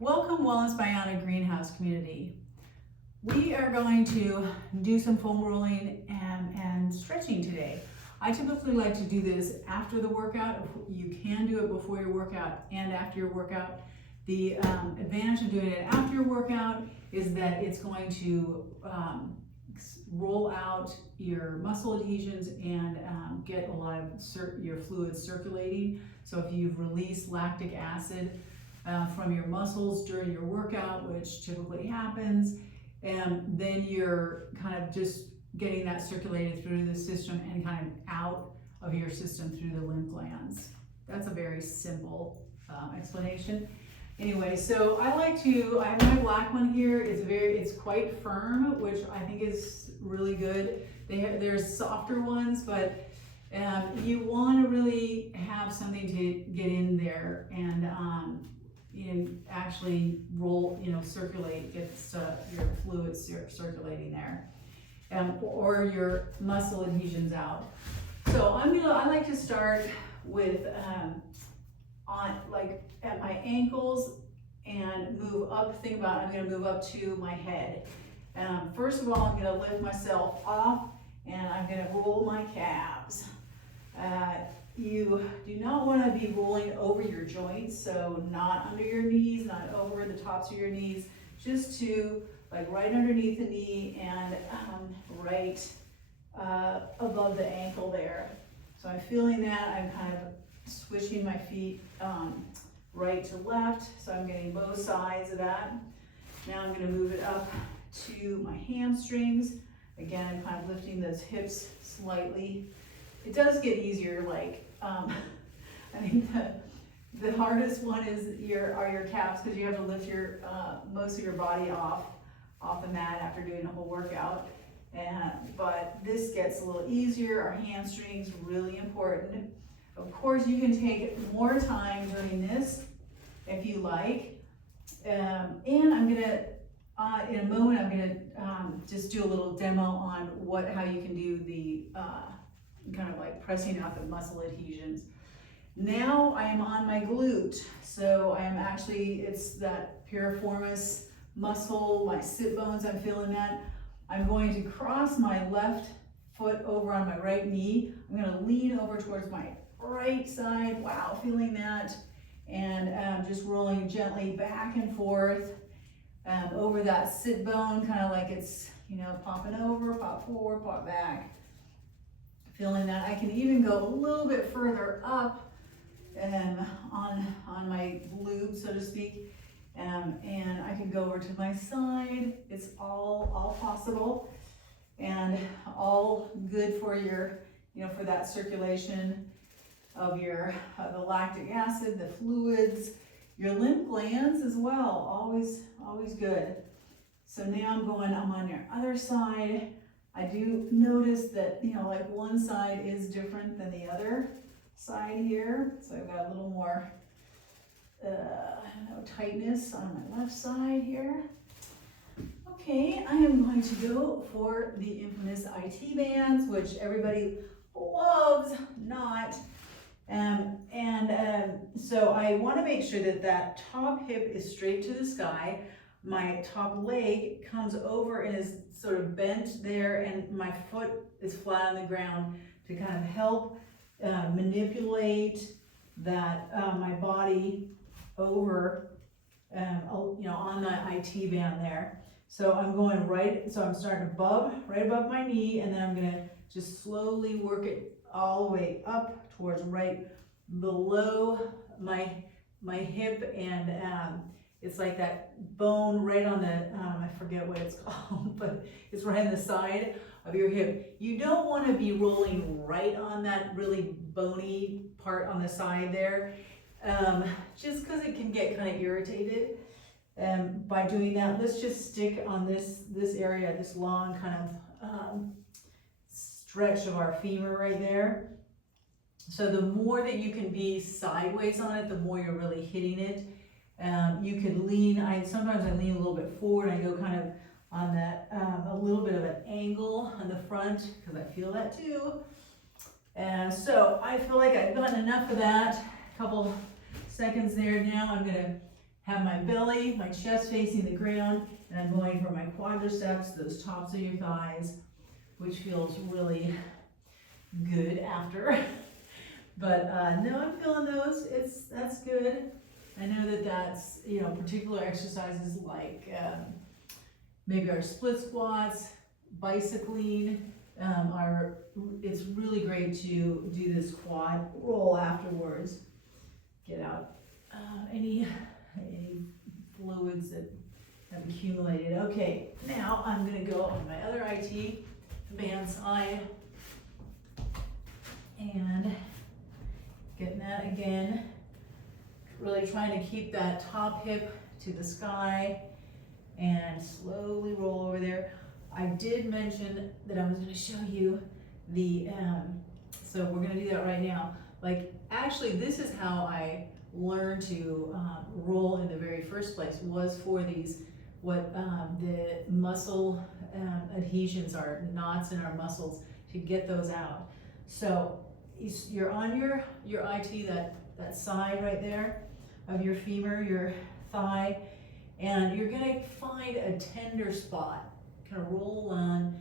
Welcome Wellness by Anna Greenhouse community. We are going to do some foam rolling and stretching today. I typically like to do this after the workout. You can do it before your workout and after your workout. The advantage of doing it after your workout is that it's going to roll out your muscle adhesions and get a lot of your fluids circulating. So if you've released lactic acid from your muscles during your workout, which typically happens, and then you're kind of just getting that circulated through the system and kind of out of your system through the lymph glands. That's a very simple explanation. Anyway, so I have my black one here. It's quite firm, which I think is really good. There's softer ones, but you want to really have something to get in there and actually roll, circulate, get your fluids circulating there, or your muscle adhesions out. So I like to start with at my ankles and move up. Think about it, I'm going to move up to my head. First of all, I'm going to lift myself off and I'm going to roll my calves. You do not want to be rolling over your joints, so not under your knees, not over the tops of your knees, just to like right underneath the knee and right above the ankle there. So I'm feeling that. I'm kind of switching my feet right to left, so I'm getting both sides of that. Now I'm going to move it up to my hamstrings. Again, I'm kind of lifting those hips slightly. It does get easier, I think the hardest one are your calves, because you have to lift your most of your body off the mat after doing a whole workout. But this gets a little easier. Our hamstrings, really important. Of course, you can take more time doing this if you like. And I'm gonna, in a moment, I'm gonna just do a little demo on how you can do the kind of like pressing out the muscle adhesions. Now I am on my glute. So I am actually, it's that piriformis muscle, my sit bones, I'm feeling that. I'm going to cross my left foot over on my right knee. I'm going to lean over towards my right side. Wow, feeling that. And just rolling gently back and forth over that sit bone, kind of like it's, popping over, pop forward, pop back. Feeling that. I can even go a little bit further up on my glute, so to speak. And I can go over to my side. It's all possible and all good for your, for that circulation of the lactic acid, the fluids, your lymph glands as well. Always good. So now I'm on your other side. I do notice that, like one side is different than the other side here. So I've got a little more tightness on my left side here. Okay, I am going to go for the infamous IT bands, which everybody loves, not. So I want to make sure that top hip is straight to the sky. My top leg comes over and is sort of bent there, and my foot is flat on the ground to kind of help manipulate that my body over, on the IT band there. So I'm going I'm starting right above my knee, and then I'm gonna just slowly work it all the way up towards right below my hip, and it's like that bone right on the, I forget what it's called, but it's right on the side of your hip. You don't want to be rolling right on that really bony part on the side there, just because it can get kind of irritated. By doing that, let's just stick on this area, this long kind of stretch of our femur right there. So the more that you can be sideways on it, the more you're really hitting it. You can lean, sometimes I lean a little bit forward. I go kind of on that, a little bit of an angle on the front, because I feel that too. So I feel like I've gotten enough of that. A couple seconds there. Now I'm gonna have my belly, my chest facing the ground, and I'm going for my quadriceps, those tops of your thighs, which feels really good after. But no, I'm feeling those. That's good. I know that that's, you know, particular exercises like maybe our split squats, bicycling, it's really great to do this quad roll afterwards. Get out any fluids that have accumulated. Okay, now I'm gonna go on my other IT band side and getting that again. Really trying to keep that top hip to the sky and slowly roll over there. I did mention that I was gonna show you the, so we're gonna do that right now. Like, actually, this is how I learned to roll in the very first place, was for these, what the muscle adhesions are, knots in our muscles, to get those out. So you're on your IT, that side right there of your femur, your thigh, and you're gonna find a tender spot. Kind of roll on.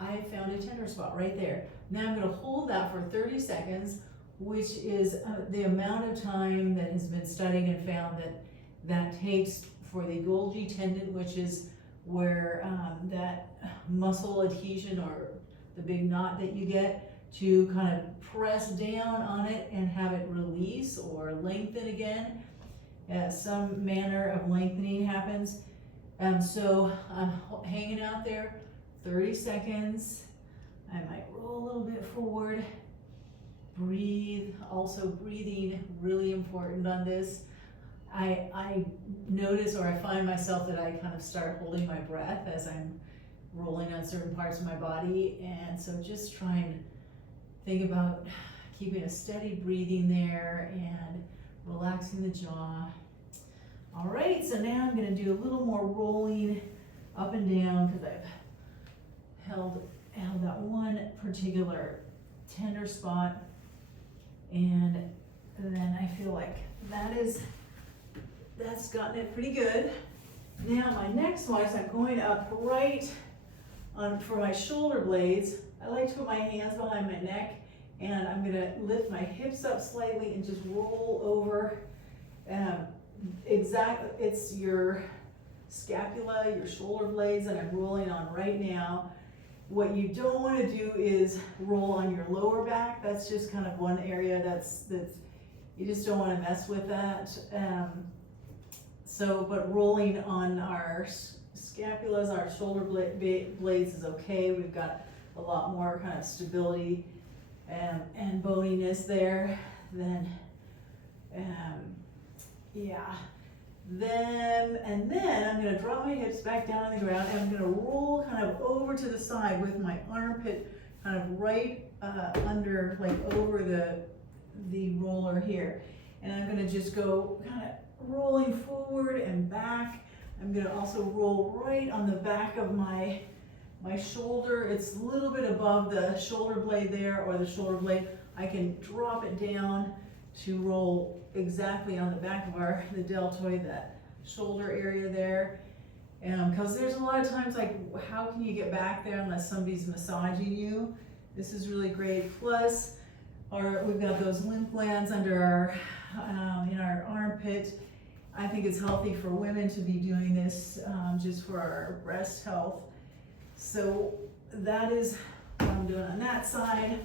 I found a tender spot right there. Now I'm gonna hold that for 30 seconds, which is the amount of time that has been studied and found that takes for the Golgi tendon, which is where that muscle adhesion or the big knot that you get, to kind of press down on it and have it release or lengthen again. Some manner of lengthening happens. So I'm hanging out there 30 seconds. I might roll a little bit forward. Breathe, also breathing, really important on this. I notice, or I find myself that I kind of start holding my breath as I'm rolling on certain parts of my body. And so just try and think about keeping a steady breathing there and relaxing the jaw. All right, so now I'm gonna do a little more rolling up and down, because I've held that one particular tender spot, and then I feel like that's gotten it pretty good. Now my next one is I'm going up right on for my shoulder blades. I like to put my hands behind my neck, and I'm gonna lift my hips up slightly and just roll over. It's your scapula, your shoulder blades that I'm rolling on right now. What you don't want to do is roll on your lower back. That's just kind of one area that's you just don't want to mess with that. But rolling on our scapulas, our shoulder blades is okay. We've got a lot more kind of stability and boniness there. Then I'm going to drop my hips back down on the ground, and I'm going to roll kind of over to the side with my armpit kind of right under, like over the roller here. And I'm going to just go kind of rolling forward and back. I'm going to also roll right on the back of my shoulder. It's a little bit above the shoulder blade there, or the shoulder blade. I can drop it down to roll exactly on the back of the deltoid, that shoulder area there. Because there's a lot of times, like, how can you get back there unless somebody's massaging you? This is really great. Plus, we've got those lymph glands under in our armpit. I think it's healthy for women to be doing this just for our breast health. So that is what I'm doing on that side.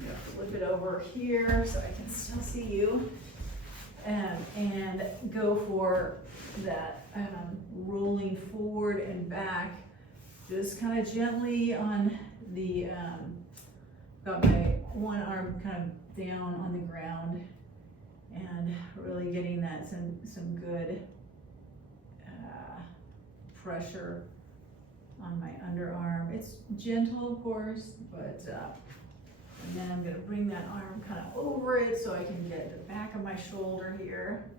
I'm gonna flip it over here so I can still see you. And go for that rolling forward and back, just kind of gently on the, got my one arm kind of down on the ground, and really getting that some good pressure on my underarm. It's gentle, of course, but and then I'm gonna bring that arm kind of over it so I can get the back of my shoulder here.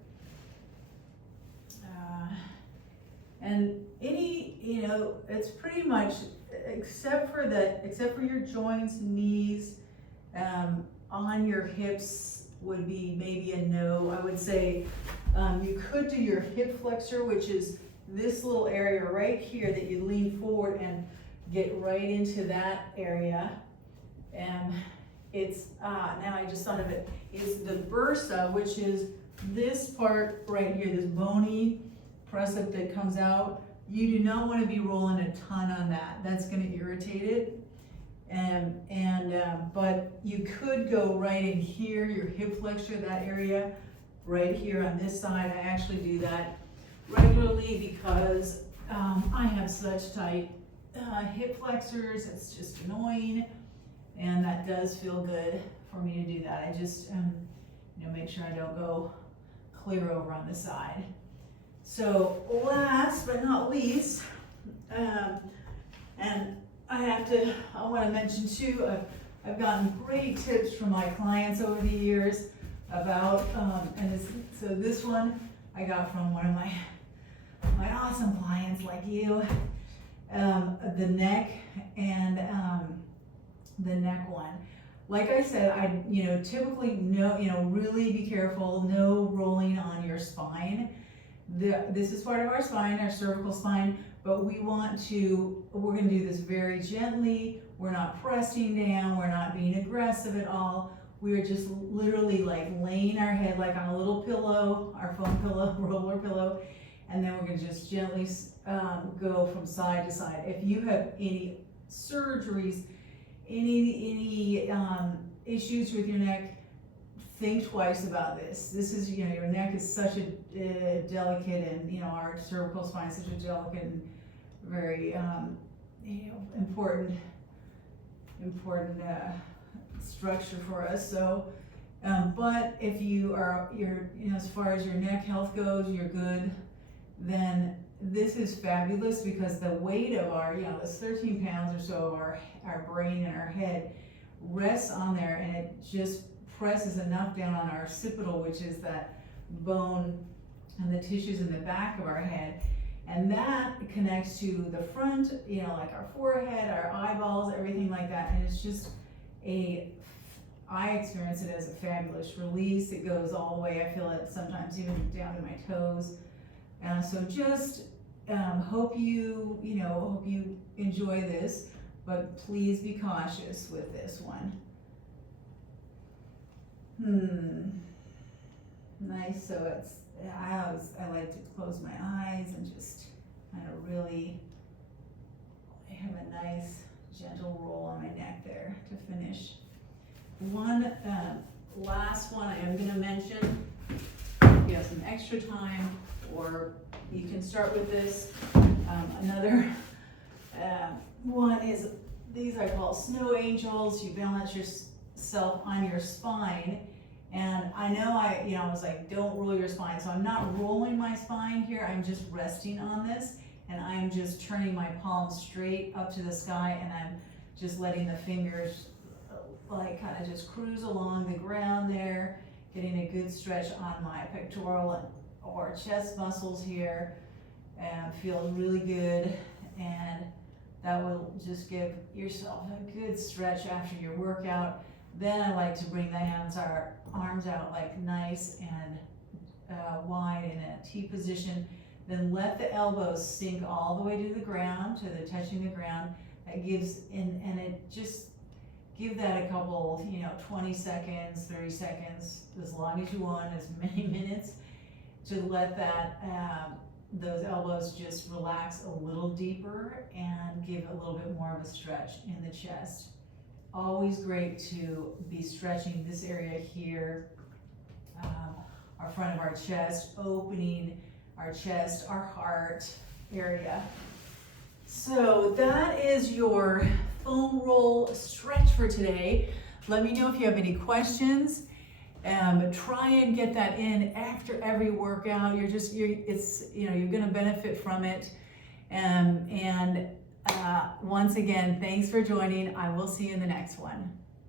And it's pretty much, except for your joints, knees, on your hips would be maybe a no. I would say You could do your hip flexor, which is this little area right here that you lean forward and get right into that area. And it's, now I just thought of it, is the bursa, which is this part right here, this bony press up that comes out. You do not want to be rolling a ton on that. That's going to irritate it. But you could go right in here, your hip flexor, that area, right here on this side. I actually do that regularly because I have such tight hip flexors. It's just annoying, and that does feel good for me to do that. I just make sure I don't go clear over on the side. So last but not least, and I want to mention too, I've gotten great tips from my clients over the years about, so this one I got from one of my awesome clients like you, the neck and the neck one. Like I said, I typically really be careful, no rolling on your spine. This is part of our spine, our cervical spine, but we're going to do this very gently. We're not pressing down, we're not being aggressive at all. We're just literally like laying our head like on a little pillow, our foam pillow, roller pillow, and then we're going to just gently go from side to side. If you have any surgeries, any issues with your neck, think twice about this. This is, your neck is such a delicate, and our cervical spine is such a delicate and very important structure for us. So, but if you're as far as your neck health goes, you're good, then this is fabulous because the weight of our, this 13 pounds or so of our brain and our head rests on there, and it just presses enough down on our occipital, which is that bone and the tissues in the back of our head, and that connects to the front, like our forehead, our eyeballs, everything like that. And it's just I experience it as a fabulous release. It goes all the way. I feel it sometimes even down to my toes. So just hope you enjoy this, but please be cautious with this one. Nice. So I like to close my eyes and just kind of really have a nice gentle roll on my neck there to finish. One last one I am going to mention. If you have some extra time, or you can start with this. Another one is these I call snow angels. You balance yourself on your spine. And I know I was like, don't roll your spine. So I'm not rolling my spine here. I'm just resting on this, and I'm just turning my palms straight up to the sky, and I'm just letting the fingers like kind of just cruise along the ground there, getting a good stretch on my pectoral or chest muscles here, and feels really good. And that will just give yourself a good stretch after your workout. Then I like to bring the arms out like nice and wide in a T position. Then let the elbows sink all the way to the ground, touching the ground. That gives, and it just give that a couple, 20 seconds, 30 seconds, as long as you want, as many minutes, to let that those elbows just relax a little deeper and give a little bit more of a stretch in the chest. Always great to be stretching this area here, our front of our chest, opening our chest, our heart area. So that is your foam roll stretch for today. Let me know if you have any questions. Try and get that in after every workout. You're going to benefit from it. Once again, thanks for joining. I will see you in the next one.